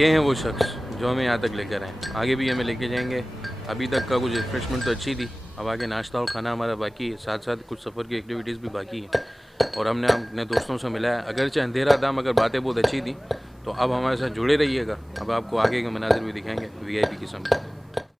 ये हैं वो शख्स जो हमें यहाँ तक लेकर आए, आगे भी हमें लेके जाएंगे। अभी तक का कुछ रिफ्रेशमेंट तो अच्छी थी, अब आगे नाश्ता और खाना हमारा बाकी है, साथ साथ कुछ सफ़र की एक्टिविटीज़ भी बाकी है। और हमने अपने दोस्तों से मिला है, अगरचे अंधेरा था मगर बातें बहुत अच्छी थी। तो अब हमारे साथ जुड़े रहिएगा, अब आपको आगे के मनाजिर भी दिखाएंगे VIP किस्म के।